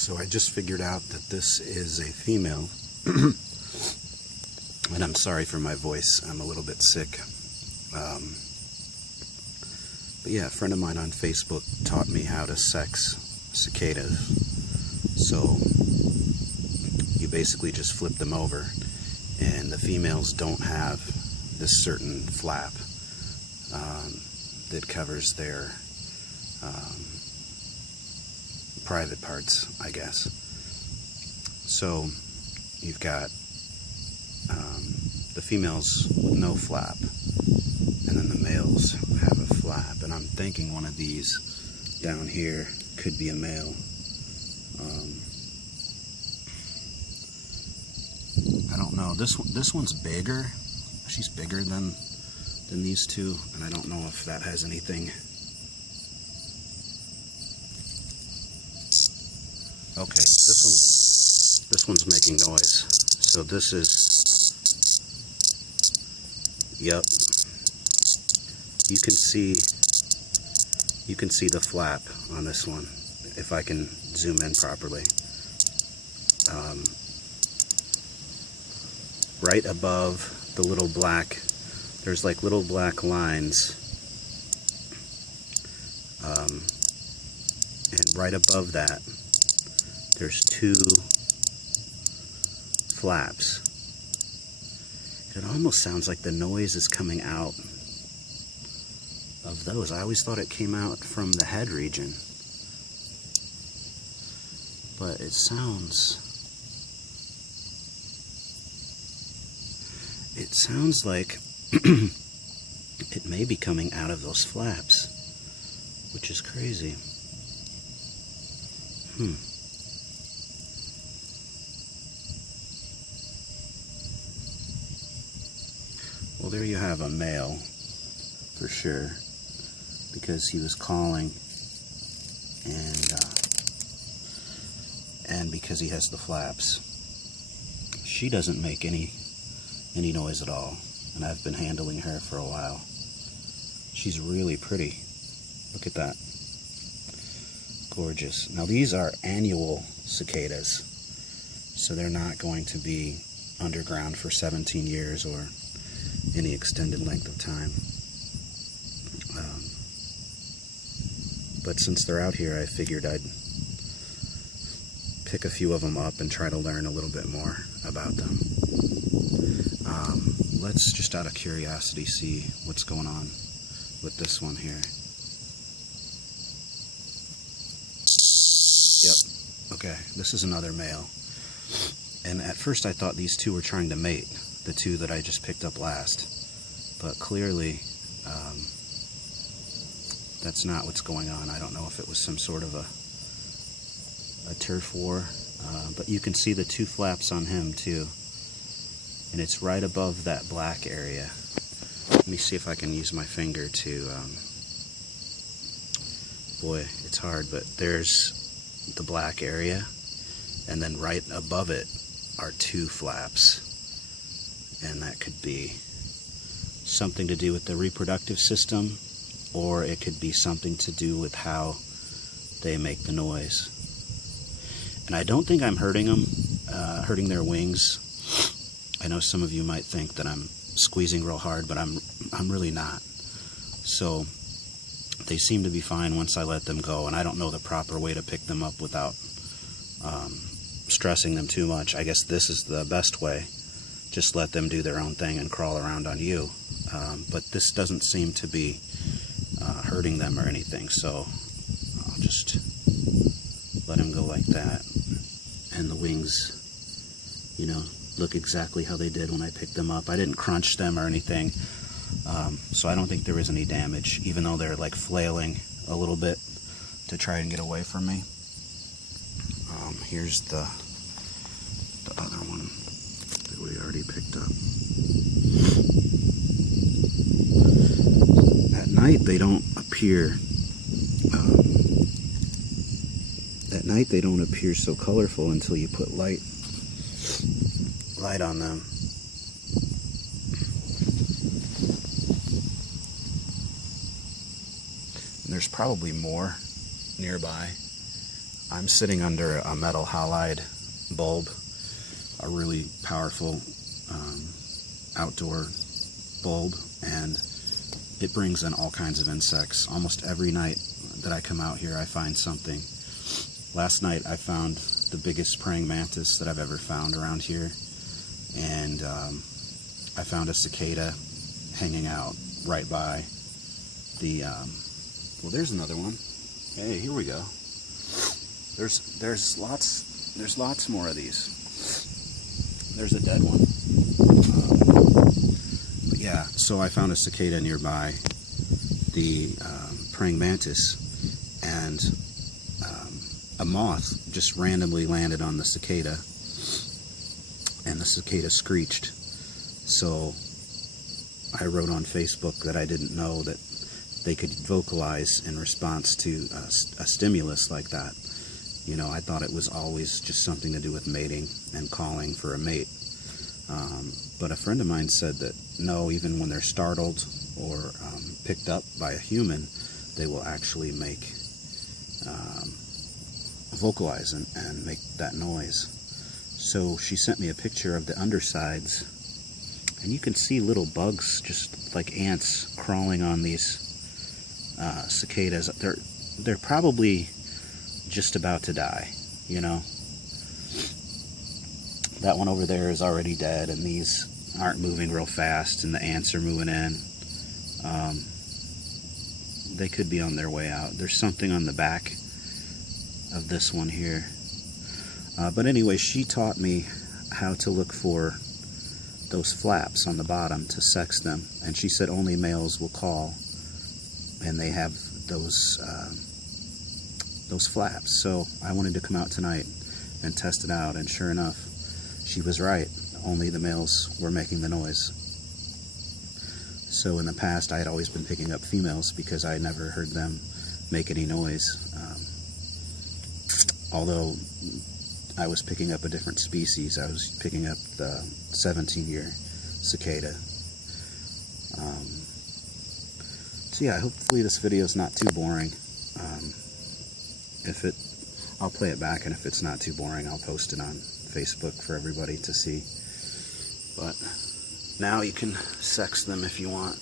So I just figured out that this is a female. And I'm sorry for my voice, I'm a little bit sick. But yeah, a friend of mine on Facebook taught me how to sex cicadas. So you basically just flip them over, and the females don't have this certain flap that covers their private parts, I guess. So you've got the females with no flap, and then the males have a flap. And I'm thinking one of these down here could be a male. I don't know. This one's bigger. She's bigger than these two, and I don't know if that has anything. Okay, this one's making noise. So this is, yep. You can see the flap on this one if I can zoom in properly. Right above the little black, there's like little black lines, and right above that there's two flaps. It almost sounds like the noise is coming out of those. I always thought it came out from the head region, but it sounds like it may be coming out of those flaps, which is crazy. Well, there you have a male for sure, because he was calling, and because he has the flaps. She doesn't make any noise at all, and I've been handling her for a while. She's really pretty. Look at that. Gorgeous. Now these are annual cicadas, so they're not going to be underground for 17 years or any extended length of time. But since they're out here, I figured I'd pick a few of them up and try to learn a little bit more about them. Let's just out of curiosity see what's going on with this one here. Yep, okay, this is another male. And at first I thought these two were trying to mate, the two that I just picked up last. But clearly, that's not what's going on. I don't know if it was some sort of a turf war, but you can see the two flaps on him too. And it's right above that black area. Let me see if I can use my finger to, boy, it's hard, but there's the black area, and then right above it are two flaps. And that could be something to do with the reproductive system, or it could be something to do with how they make the noise. And I don't think I'm hurting them, hurting their wings. I know some of you might think that I'm squeezing real hard, but I'm really not. So they seem to be fine once I let them go, and I don't know the proper way to pick them up without stressing them too much. I guess this is the best way. Just let them do their own thing and crawl around on you. But this doesn't seem to be hurting them or anything, so I'll just let him go like that. And the wings, you know, look exactly how they did when I picked them up. I didn't crunch them or anything, so I don't think there was any damage, even though they're like flailing a little bit to try and get away from me. Here's the other one that we already picked up. At night they don't appear so colorful until you put light on them. And there's probably more nearby, I'm sitting under a metal halide bulb, a really powerful outdoor bulb, and it brings in all kinds of insects. Almost every night that I come out here, I find something. Last night I found the biggest praying mantis that I've ever found around here, and I found a cicada hanging out right by the well, there's another one. Hey, here we go. There's lots more of these. There's a dead one. But yeah, so I found a cicada nearby the praying mantis, and a moth just randomly landed on the cicada, and the cicada screeched. So I wrote on Facebook that I didn't know that they could vocalize in response to a stimulus like that. You know, I thought it was always just something to do with mating and calling for a mate. But a friend of mine said that no, even when they're startled or picked up by a human, they will actually make vocalize and make that noise. So she sent me a picture of the undersides, and you can see little bugs, just like ants, crawling on these cicadas. They're probably just about to die, you know. That one over there is already dead, and these aren't moving real fast, and the ants are moving in. They could be on their way out. There's something on the back of this one here. But anyway, she taught me how to look for those flaps on the bottom to sex them, and she said only males will call, and they have those flaps. So I wanted to come out tonight and test it out, and sure enough, she was right. Only the males were making the noise. So in the past, I had always been picking up females because I never heard them make any noise. Although I was picking up a different species. I was picking up the 17-year cicada. So yeah, hopefully this video is not too boring. I'll play it back, and if it's not too boring, I'll post it on Facebook for everybody to see. But now you can sex them if you want.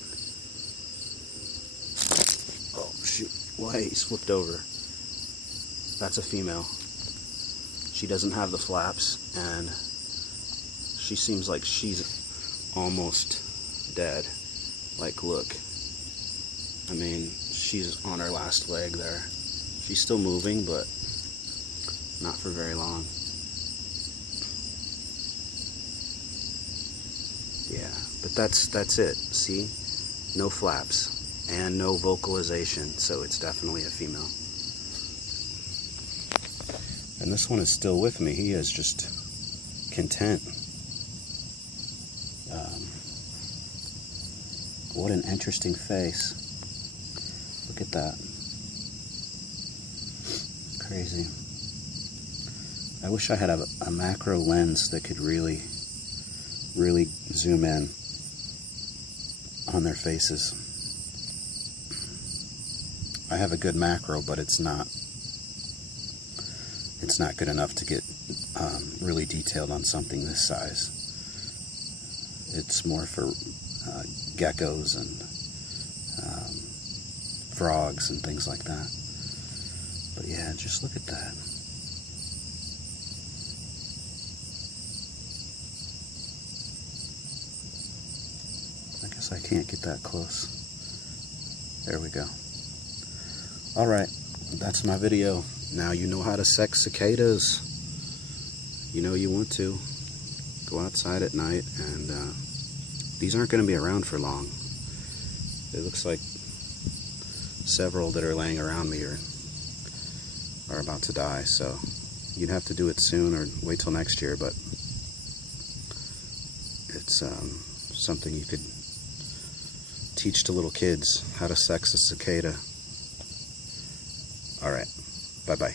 Oh shoot! Well, hey, he's flipped over. That's a female. She doesn't have the flaps, and she seems like she's almost dead. Like, look. I mean, she's on her last leg there. She's still moving, but not for very long. Yeah, but that's it. See? No flaps and no vocalization, so it's definitely a female. And this one is still with me. He is just content. What an interesting face. Look at that. Crazy. I wish I had a macro lens that could really zoom in on their faces. I have a good macro, but it's not good enough to get really detailed on something this size. It's more for geckos and frogs and things like that. But yeah, just look at that. I guess I can't get that close. There we go. Alright, that's my video. Now you know how to sex cicadas. You know you want to. Go outside at night, and these aren't going to be around for long. It looks like several that are laying around me are about to die, so you'd have to do it soon or wait till next year, but it's something you could teach to little kids, how to sex a cicada. Alright, bye-bye.